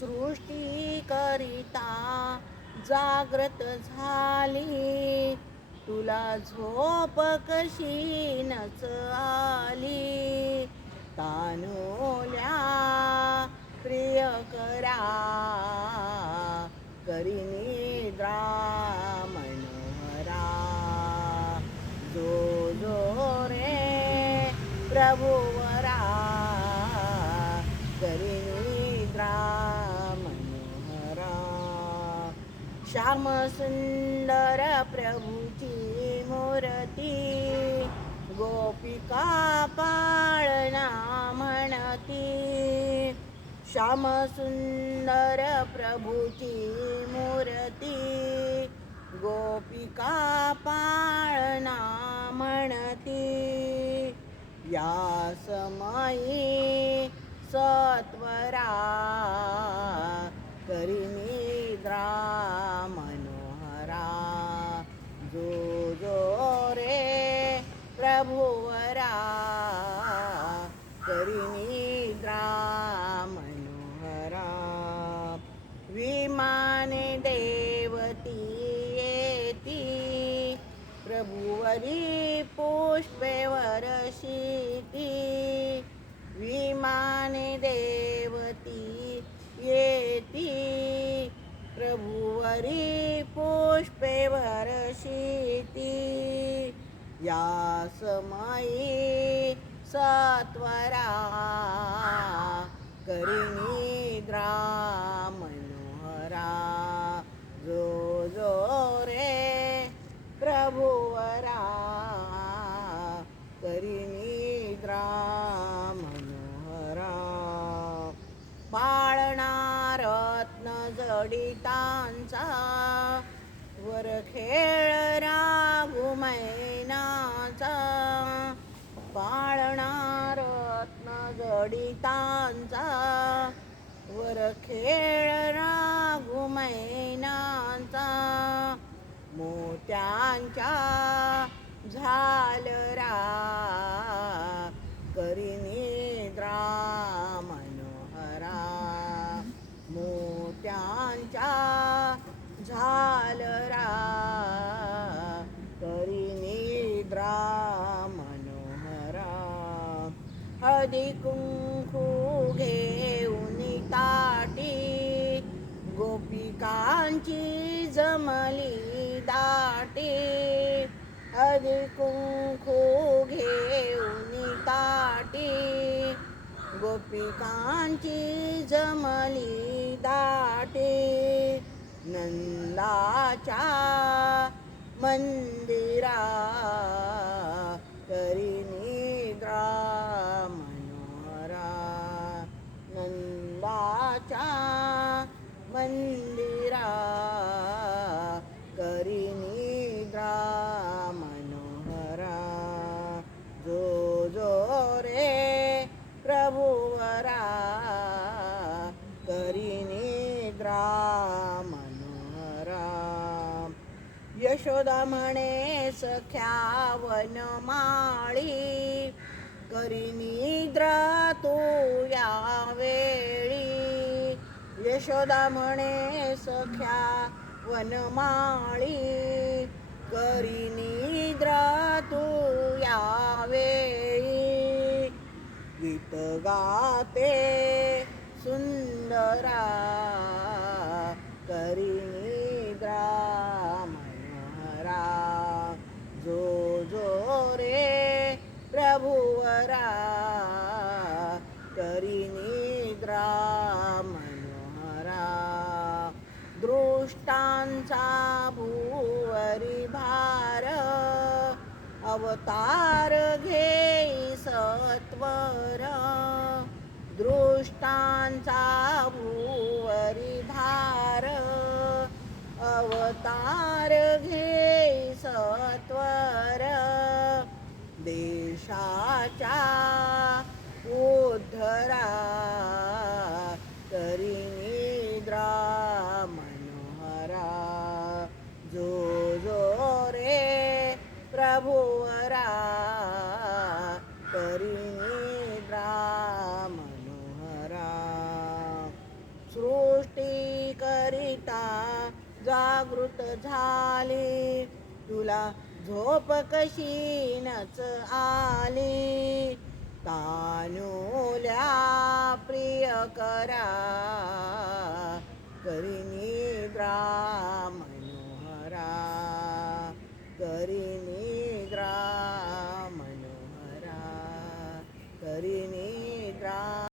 सृष्टी करिता जाग्रत झाली, तुला झोप कशी नच आली. तानुल्या प्रिय करा करी निद्रा मनोहरा. जो जो रे प्रभुवरा करी निद्रा मनोहरा. श्याम सुंदर प्रभूची मूर्ती, गोपिका पाळना म्हणती. श्याम सुंदर प्रभूची मूर्ती, गोपिका पाळना म्हणती. या समयी सत्वरा करी निद्रा मनोहरा. जो जो रे प्रभुवरा करी निद्रा मनोहरा. विमाने देवती येती, प्रभुवरी पुष्पे वर्षिती. विमाने देवती येती, प्रभुवरी पुष्पे वर्षिती. या समयी सत्वरा करी निद्रा मनोहरा. जो जो रे प्रभुवरा करी निद्रा मनोहरा. पाळणा रत्न जडितांचा, वर खेळ राघुमैनाचा. पाळणा रत्न जडितांचा, वर खेळ राघुमैनाचा. मोत्यांच्या झालरा करी निद्रा मनोहरा. मोत्यांच्या झालरा करी निद्रा मनोहरा. हळदी कुंकू घेऊन ताटी, गोपिकांची जमली दाटी. हळदी कुंकू घेऊन ताटी, गोपिकांची जमली दाटी. नंदाच्या मंदिरा करी निद्रा मनोहरा. नंदाच्या मंदिरा करी निद्रा मनोहरा. जो जो रे प्रभुवरा करी निद्रा मनोहरा. यशोदा म्हणे सख्या वनमाळी, करी निद्रा तू या वेळी. यशोदा म्हणे सख्या वनमाळी, करी निद्रा तू या वेळी. गीत गाते सुंदरा करी निद्रा मनोहरा. जो जो रे प्रभुवरा करी निद्रा मनोहरा. दृष्टांचा भुवरी भार, अवतार घेई सत्वर. दृष्टांचा भुवरी भार, अवतार घेई सत्वर. देशाच्या उद्धरा करी निद्रा मनोहरा. जो जो रे प्रभुवरा करी निद्रा मनोहरा. झाली, तुला झोप कशी नच आली. तानुल्या प्रिय करा, करी निद्रा मनोहरा, करी